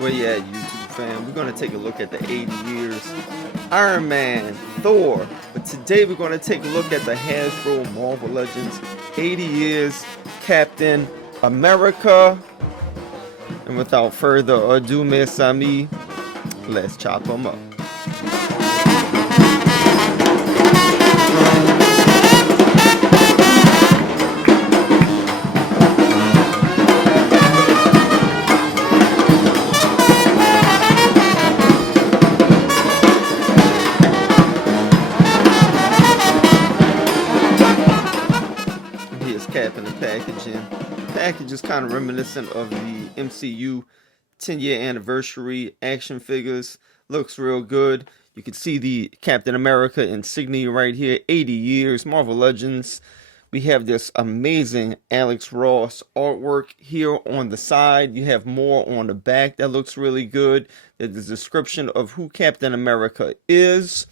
Where you at, YouTube fam? We're going to take a look at the 80 years Iron Man, Thor. But today we're going to take a look at the Hasbro Marvel Legends 80 years Captain America. And without further ado, mes amis, let's chop them up. Cap in the packaging. The package is kind of reminiscent of the MCU 10-year anniversary action figures. Looks real good. You can see the Captain America Insignia right here. 80 years, Marvel Legends. We have this amazing Alex Ross artwork here on the side. You have more on the back that looks really good. There's the description of who Captain America is.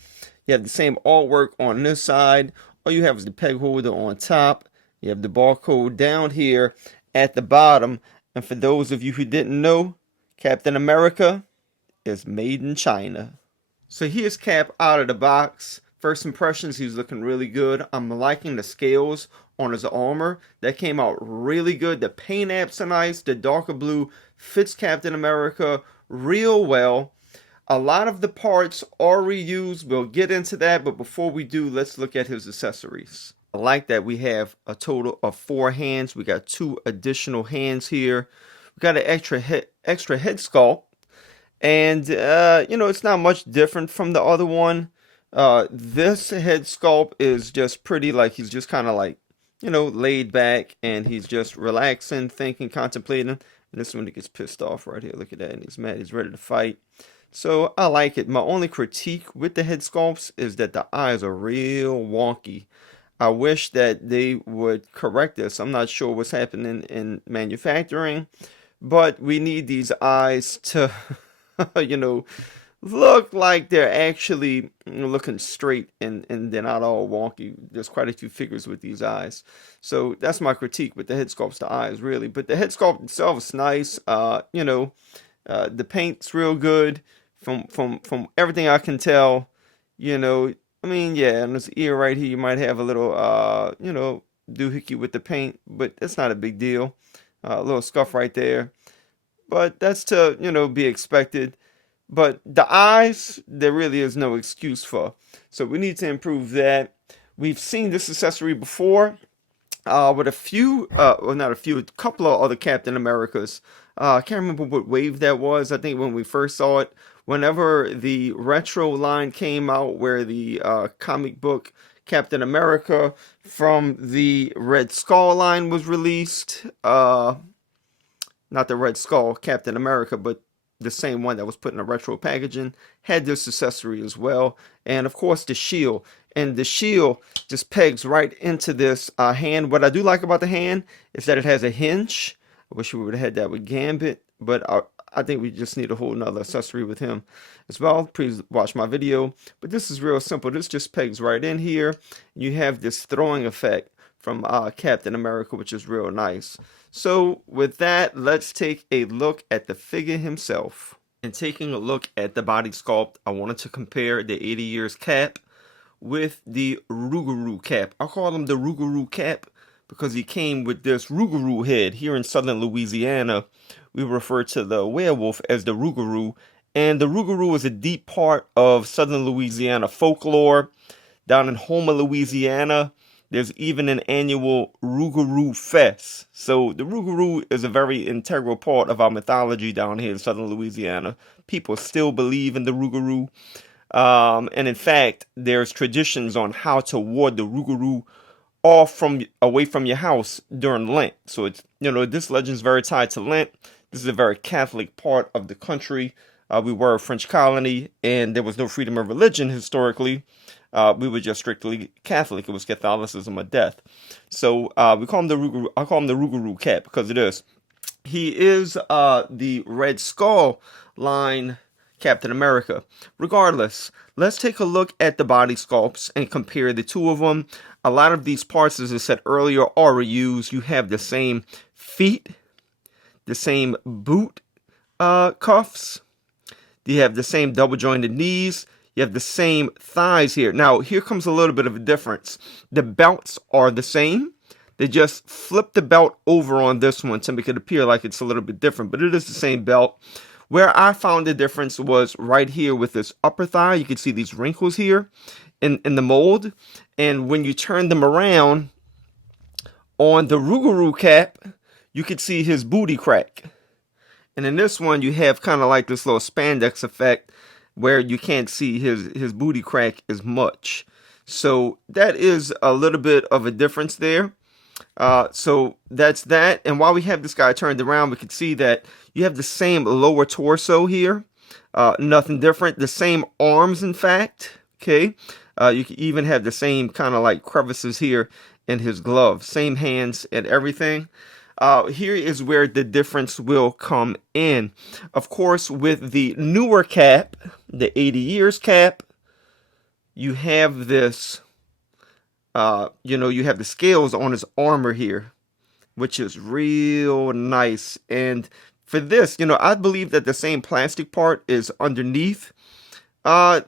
You have the same artwork on this side. All you have is the peg holder on top. You have the barcode down here at the bottom. And for those of you who didn't know, Captain America is made in China. So here's Cap out of the box. First impressions, he's looking really good. I'm liking the scales on his armor. That came out really good. The paint apps are nice. The darker blue fits Captain America real well. A lot of the parts are reused. We'll get into that. But before we do, let's look at his accessories. I like that we have a total of 4 hands. We got 2 additional hands here. We got an extra head sculpt, and it's not much different from the other one. This head sculpt is just pretty, like he's just kind of like laid back, and he's just relaxing, thinking, contemplating. And this one, he gets pissed off right here. Look at that, and he's mad. He's ready to fight. So I like it. My only critique with the head sculpts is that the eyes are real wonky. I wish that they would correct this. I'm not sure what's happening in manufacturing, but we need these eyes to, look like they're actually looking straight and they're not all wonky. There's quite a few figures with these eyes. So that's my critique with the head sculpts, the eyes, really. But the head sculpt itself is nice. The paint's real good from everything I can tell, I mean, yeah, and this ear right here, you might have a little, doohickey with the paint, but it's not a big deal. A little scuff right there. But that's to, be expected. But the eyes, there really is no excuse for. So we need to improve that. We've seen this accessory before with a couple of other Captain Americas. I can't remember what wave that was. I think when we first saw it, whenever the retro line came out, where the comic book Captain America from the Red Skull line was released. Not the Red Skull Captain America, but the same one that was put in a retro packaging, had this accessory as well. And of course the shield. And the shield just pegs right into this hand. What I do like about the hand is that it has a hinge. I wish we would have had that with Gambit, but I think we just need a whole nother accessory with him as well. Please watch my video. But this is real simple. This just pegs right in here. You have this throwing effect from Captain America, which is real nice. So with that, let's take a look at the figure himself. And taking a look at the body sculpt, I wanted to compare the 80 years Cap with the Rougarou Cap. I call him the Rougarou Cap because he came with this Rougarou head. Here in southern Louisiana, we refer to the werewolf as the Rougarou. And the Rougarou is a deep part of southern Louisiana folklore. Down in Homer, Louisiana, there's even an annual Rougarou Fest. So the Rougarou is a very integral part of our mythology down here in southern Louisiana. People still believe in the Rougarou. And in fact, there's traditions on how to ward the Rougarou away from your house during Lent. So it's, this legend is very tied to Lent. This is a very Catholic part of the country. We were a French colony, and there was no freedom of religion historically. We were just strictly Catholic. It was Catholicism or death. So we call him the Rougarou. I call him the Rougarou Cap because it is. He is the Red Skull line Captain America. Regardless, let's take a look at the body sculpts and compare the two of them. A lot of these parts, as I said earlier, are reused. You have the same feet, the same boot, cuffs. You have the same double jointed knees. You have the same thighs here. Now, here comes a little bit of a difference. The belts are the same. They just flip the belt over on this one to make it appear like it's a little bit different, but it is the same belt. Where I found the difference was right here with this upper thigh. You can see these wrinkles here in the mold. And when you turn them around on the Rougarou cap, you can see his booty crack. And in this one, you have kind of like this little spandex effect where you can't see his booty crack as much. So that is a little bit of a difference there. So that's that. And while we have this guy turned around, we can see that you have the same lower torso here. Nothing different. The same arms, in fact. Okay. You can even have the same kind of like crevices here in his glove. Same hands and everything. Here is where the difference will come in. Of course, with the newer cap, the 80 years cap, you have this, you have the scales on his armor here, which is real nice. And for this, I believe that the same plastic part is underneath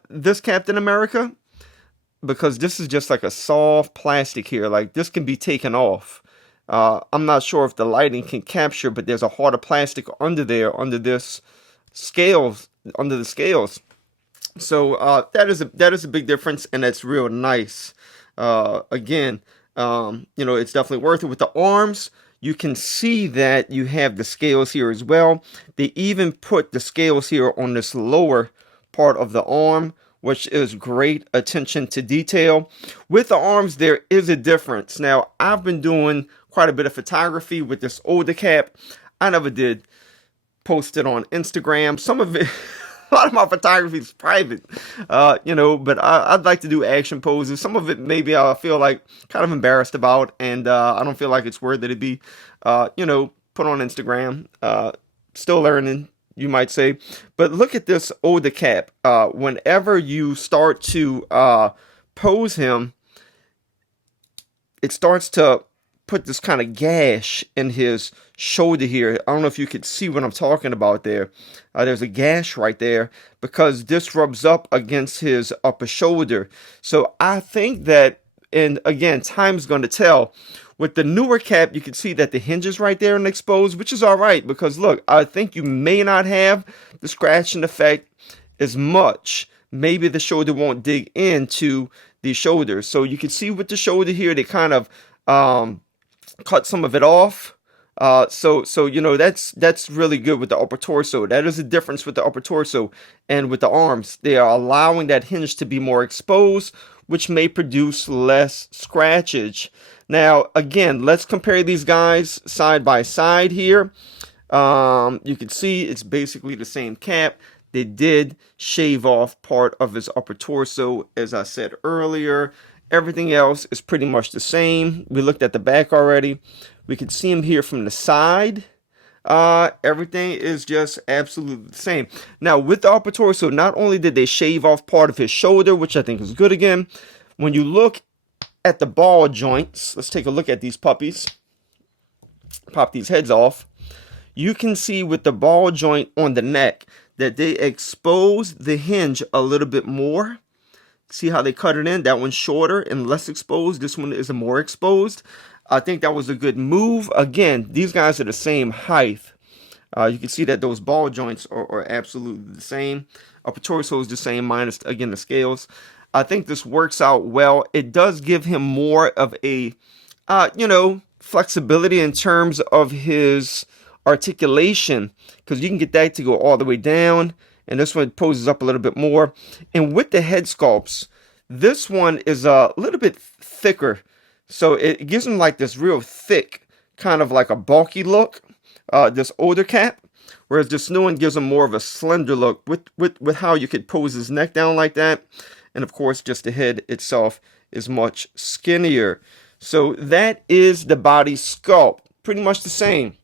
this Captain America, because this is just like a soft plastic here. Like this can be taken off. I'm not sure if the lighting can capture, but there's a harder plastic under there, under this scales, under the scales. So that is a big difference, and that's real nice. Again, it's definitely worth it. With the arms, you can see that you have the scales here as well. They even put the scales here on this lower part of the arm, which is great attention to detail. With the arms, there is a difference. Now, I've been doing quite a bit of photography with this older cap. I never did post it on Instagram. Some of it, a lot of my photography is private, but I'd like to do action poses. Some of it maybe I feel like kind of embarrassed about, and I don't feel like it's worth it to be, put on Instagram. Still learning, you might say. But look at this older cap. Whenever you start to pose him, it starts to put this kind of gash in his shoulder here. I don't know if you could see what I'm talking about there. There's a gash right there because this rubs up against his upper shoulder. So I think that, and again, time's going to tell. With the newer cap, you can see that the hinge is right there and exposed, which is all right because look, I think you may not have the scratching effect as much. Maybe the shoulder won't dig into the shoulder. So you can see with the shoulder here, they kind of cut some of it off. So that's really good with the upper torso. That is a difference with the upper torso and with the arms. They are allowing that hinge to be more exposed, which may produce less scratchage. Now, again, let's compare these guys side by side here. You can see it's basically the same cap. They did shave off part of his upper torso, as I said earlier. Everything else is pretty much the same. We looked at the back already. We can see him here from the side. Everything is just absolutely the same. Now, with the upper torso, not only did they shave off part of his shoulder, which I think is good again, when you look at the ball joints, let's take a look at these puppies. Pop these heads off. You can see with the ball joint on the neck that they expose the hinge a little bit more. See how they cut it in? That one's shorter and less exposed. This one is more exposed. I think that was a good move. Again, these guys are the same height. You can see that those ball joints are absolutely the same. Upper torso is the same, minus, again, the scales. I think this works out well. It does give him more of a, flexibility in terms of his articulation, because you can get that to go all the way down. And this one poses up a little bit more. And with the head sculpts, this one is a little bit thicker. So it gives him like this real thick, kind of like a bulky look, this older cap. Whereas this new one gives him more of a slender look with how you could pose his neck down like that. And of course, just the head itself is much skinnier. So that is the body sculpt. Pretty much the same.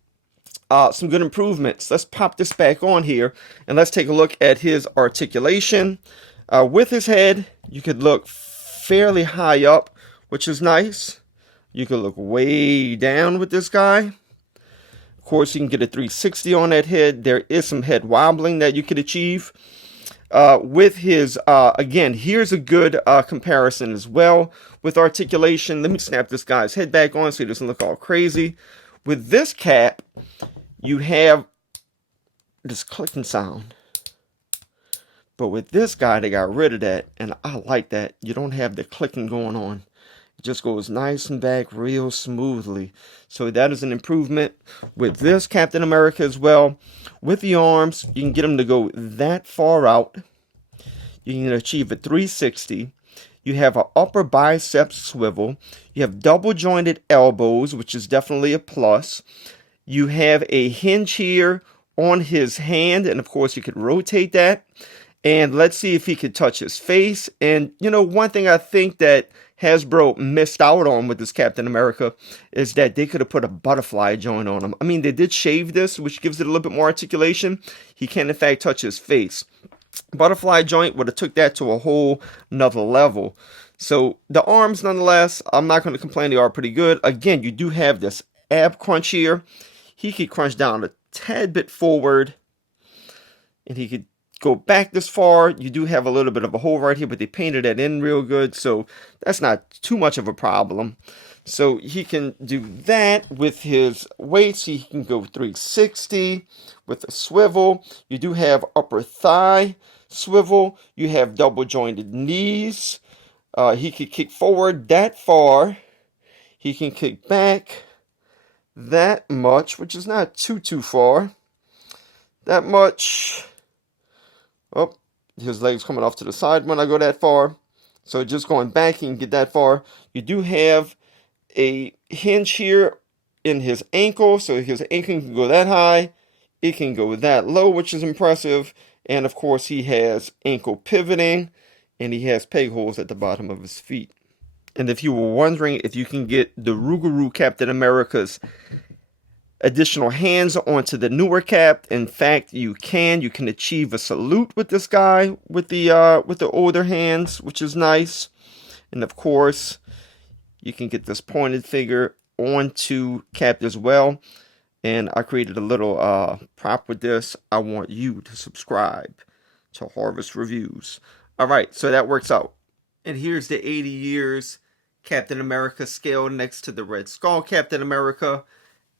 Some good improvements. Let's pop this back on here and let's take a look at his articulation. With his head, you could look fairly high up, which is nice. You could look way down with this guy. Of course, you can get a 360 on that head. There is some head wobbling that you could achieve with his, again, here's a good comparison as well with articulation. Let me snap this guy's head back on so he doesn't look all crazy. With this cap, you have this clicking sound. But with this guy, they got rid of that, and I like that. You don't have the clicking going on. It just goes nice and back real smoothly. So that is an improvement with this Captain America as well. With the arms, you can get them to go that far out. You can achieve a 360. You have an upper bicep swivel. You have double jointed elbows, which is definitely a plus. You have a hinge here on his hand, and of course you could rotate that. And let's see if he could touch his face. And, you know, one thing I think that Hasbro missed out on with this Captain America is that they could have put a butterfly joint on him. I mean, they did shave this, which gives it a little bit more articulation. He can, in fact, touch his face. Butterfly joint would have took that to a whole nother level. So the arms, nonetheless, I'm not going to complain. They are pretty good. Again, you do have this ab crunch here. He could crunch down a tad bit forward, and he could go back this far. You do have a little bit of a hole right here, but they painted that in real good, so that's not too much of a problem. So he can do that with his weights. He can go 360 with a swivel. You do have upper thigh swivel. You have double jointed knees. He can kick forward that far. He can kick back that much, which is not too far. That much. Oh, his legs coming off to the side when I go that far. So just going back, he can get that far. You do have a hinge here in his ankle, so his ankle can go that high. It can go that low, which is impressive. And of course, he has ankle pivoting, and he has peg holes at the bottom of his feet. And if you were wondering if you can get the Rougarou Captain America's additional hands onto the newer cap, in fact, you can. You can achieve a salute with this guy with the older hands, which is nice. And of course, you can get this pointed figure onto cap as well. And I created a little prop with this. I want you to subscribe to Harvest Reviews. All right, so that works out. And here's the 80 years Captain America scale next to the Red Skull Captain America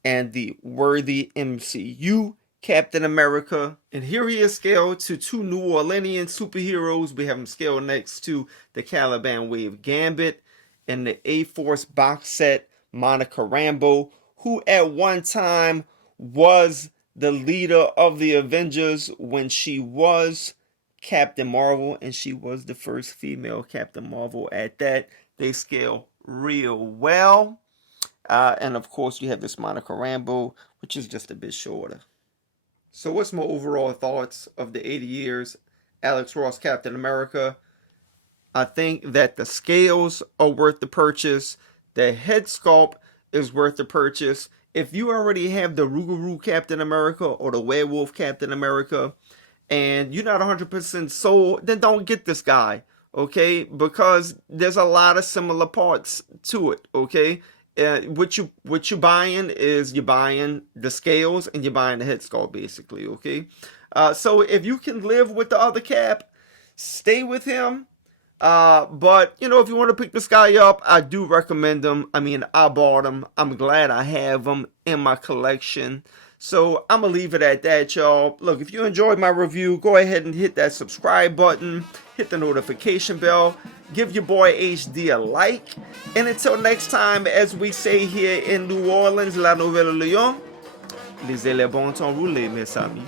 and the Worthy MCU Captain America. And here he is scaled to two New Orleanian superheroes. We have him scaled next to the Caliban Wave Gambit and the A-Force box set Monica Rambeau, who at one time was the leader of the Avengers when she was Captain Marvel, and she was the first female Captain Marvel at that. They scale real well. And of course, you have this Monica Rambeau, which is just a bit shorter. So what's my overall thoughts of the 80 years Alex Ross Captain America? I think that the scales are worth the purchase. The head sculpt is worth the purchase. If you already have the Rougarou Captain America or the Werewolf Captain America, and you're not 100% sold, then don't get this guy, okay? Because there's a lot of similar parts to it, okay? What you're buying is you're buying the scales and you're buying the head sculpt, basically, okay? So if you can live with the other cap, stay with him. But, you know, if you want to pick this guy up, I do recommend him. I mean, I bought him. I'm glad I have him in my collection. So I'm going to leave it at that, y'all. Look, if you enjoyed my review, go ahead and hit that subscribe button. Hit the notification bell. Give your boy HD a like. And until next time, as we say here in New Orleans, La Nouvelle Lyon, lisez les bon temps roulés, mes amis.